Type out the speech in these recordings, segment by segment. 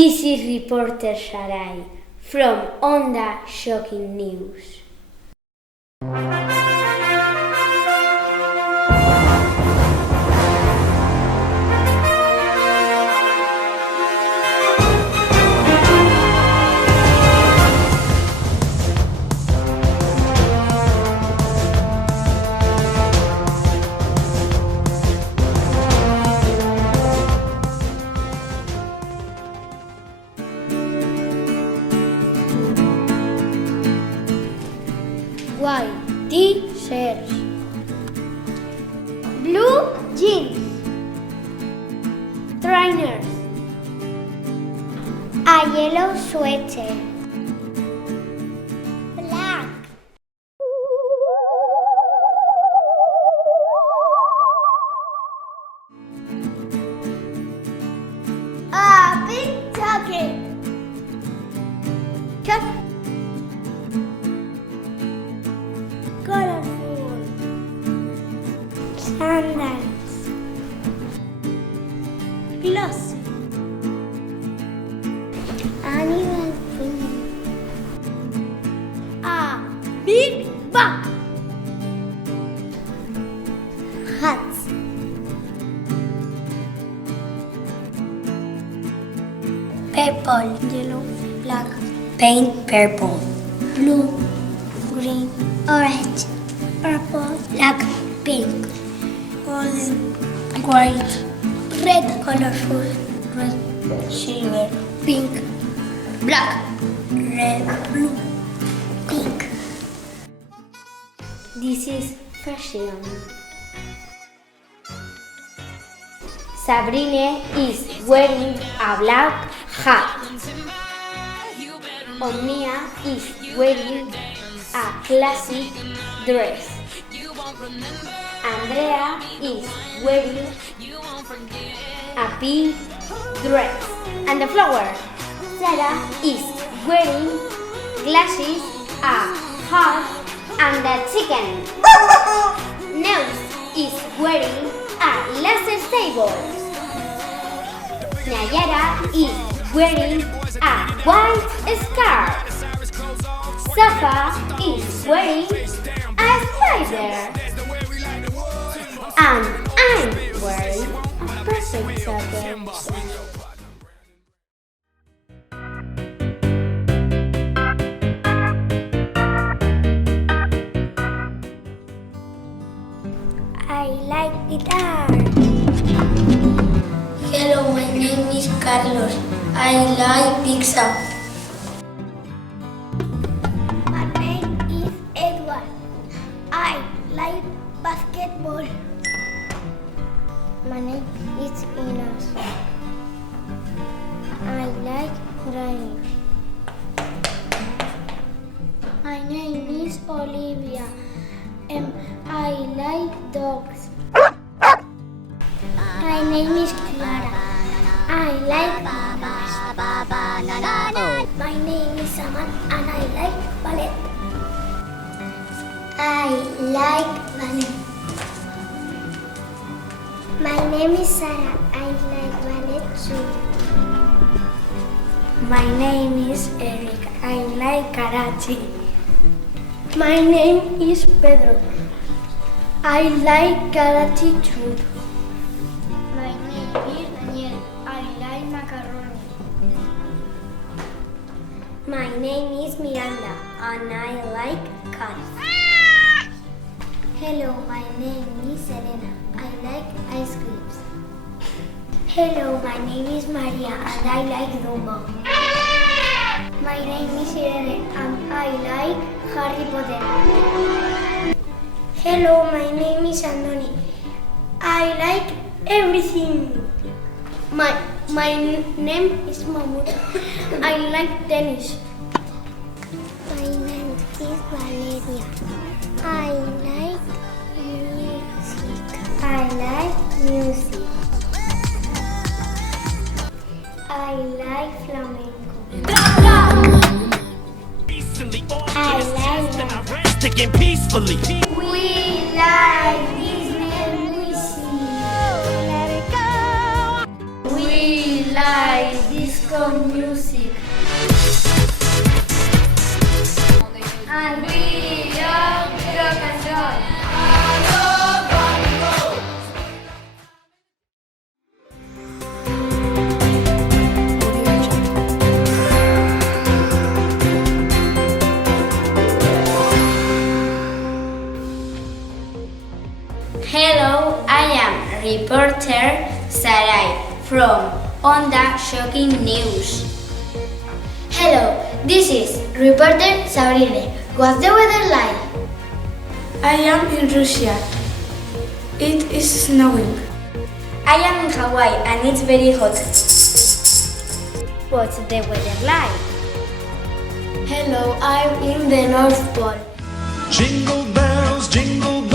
This is reporter Sarai from Onda Shocking News. White T-shirts, blue jeans, trainers, a yellow sweater, black, a pink jacket, colorful sandals, glossy, animal print, a big bag, hats, purple, yellow, black, Paint purple, blue, green, orange, purple, black, pink, golden, white, red, colorful, red, silver, pink, black, red, blue, pink. This is fashion. Sabrina is wearing a black hat. Omnia is wearing a classic dress. Andrea is wearing a pink dress and a flower. Sarah is wearing glasses, a hat, and a chicken. Nels is wearing a laser saber. Nayara is wearing a white scarf. Safa is wearing a slider. And I'm wearing a perfect jacket. I like guitar. Hello, my name is Carlos. I like pizza. My name is Edward. I like basketball. My name is Ines. I like drawing. My name is Olivia. I like dogs. My name is Clara. I like bananas. My name is Saman and I like ballet. I like ballet. My name is Sarah. I like ballet too. My name is Eric. I like karate. My name is Pedro. I like karate too. My name is Daniel. I like macaroni. My name is Miranda and I like cats. Hello, my name is Selena. I like ice creams. Hello, my name is Maria and I like Dumbo. My name is Irene and I like Harry Potter. Hello, my name is Andoni. I like everything. My name is Mahmoud. I like tennis. My name is Valeria. I like music. I like music. I like flamenco. I like Sticking peacefully. We like Disney music. We like this some music. And we love rock and roll. Hello, I am reporter Sarai from Onda Shocking News. Hello, this is reporter Sabrine. What's the weather like? I am in Russia. It is snowing. I am in Hawaii and it's very hot. What's the weather like? Hello, I'm in the North Pole. Jingle bells, jingle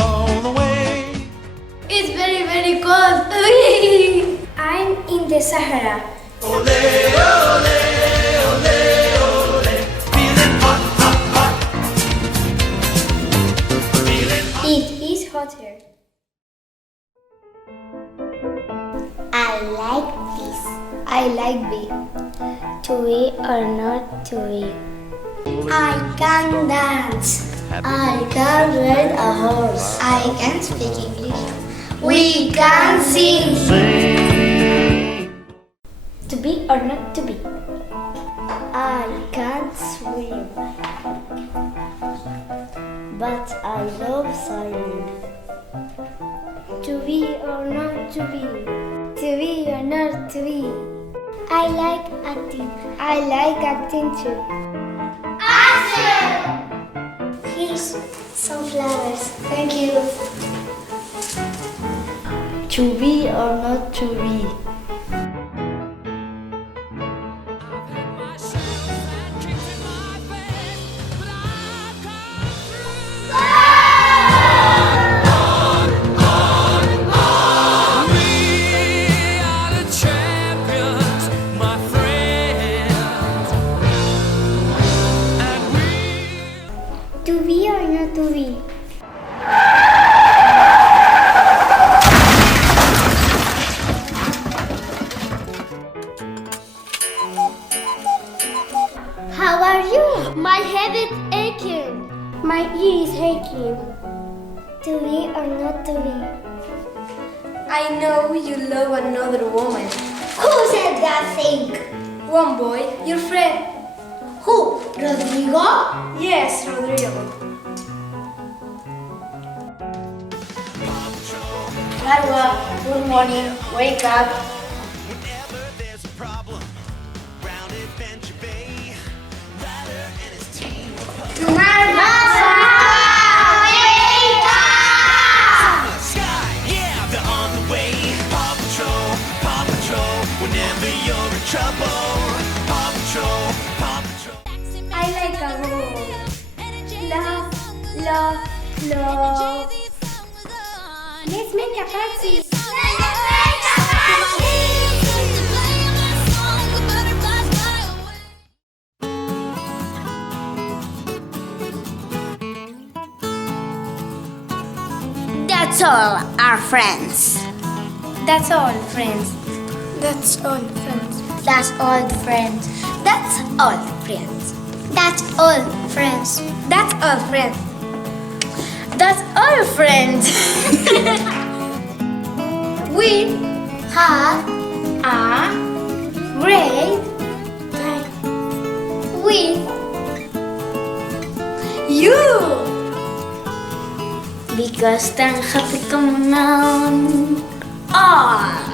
all the way. It's very, very cold. I'm in the Sahara. Ole, ole, ole, ole. Feeling hot, hot, hot. Feeling hot. It is hotter. I like this. I like B. To be or not to be. I can dance. I can ride a horse. I can speak English. We can sing. To be or not to be. I can't swim, but I love swimming. To be or not to be. To be or not to be. I like acting. I like acting too. Here's some flowers. Thank you. To be or not to be. To be or not to be? How are you? My head is aching. My ear is aching. To be or not to be? I know you love another woman. Who said that thing? One boy, your friend. Who? Rodrigo? Yes, Rodrigo. Marwa, good morning. Wake up. Whenever there's a problem, round Adventure Bay, Ryder and his team. Sky, yeah, they're on the way. Paw Patrol, whenever you're in trouble. Paw Patrol. I like a boy. Love, love, love. Let's make a party. That's all, our friends. That's all, friends. That's all, friends. That's all, friends. That's all, friends. That's all, friends. That's all, friends. That's all, friends. We Have are great with you. Because tan happy come on. All.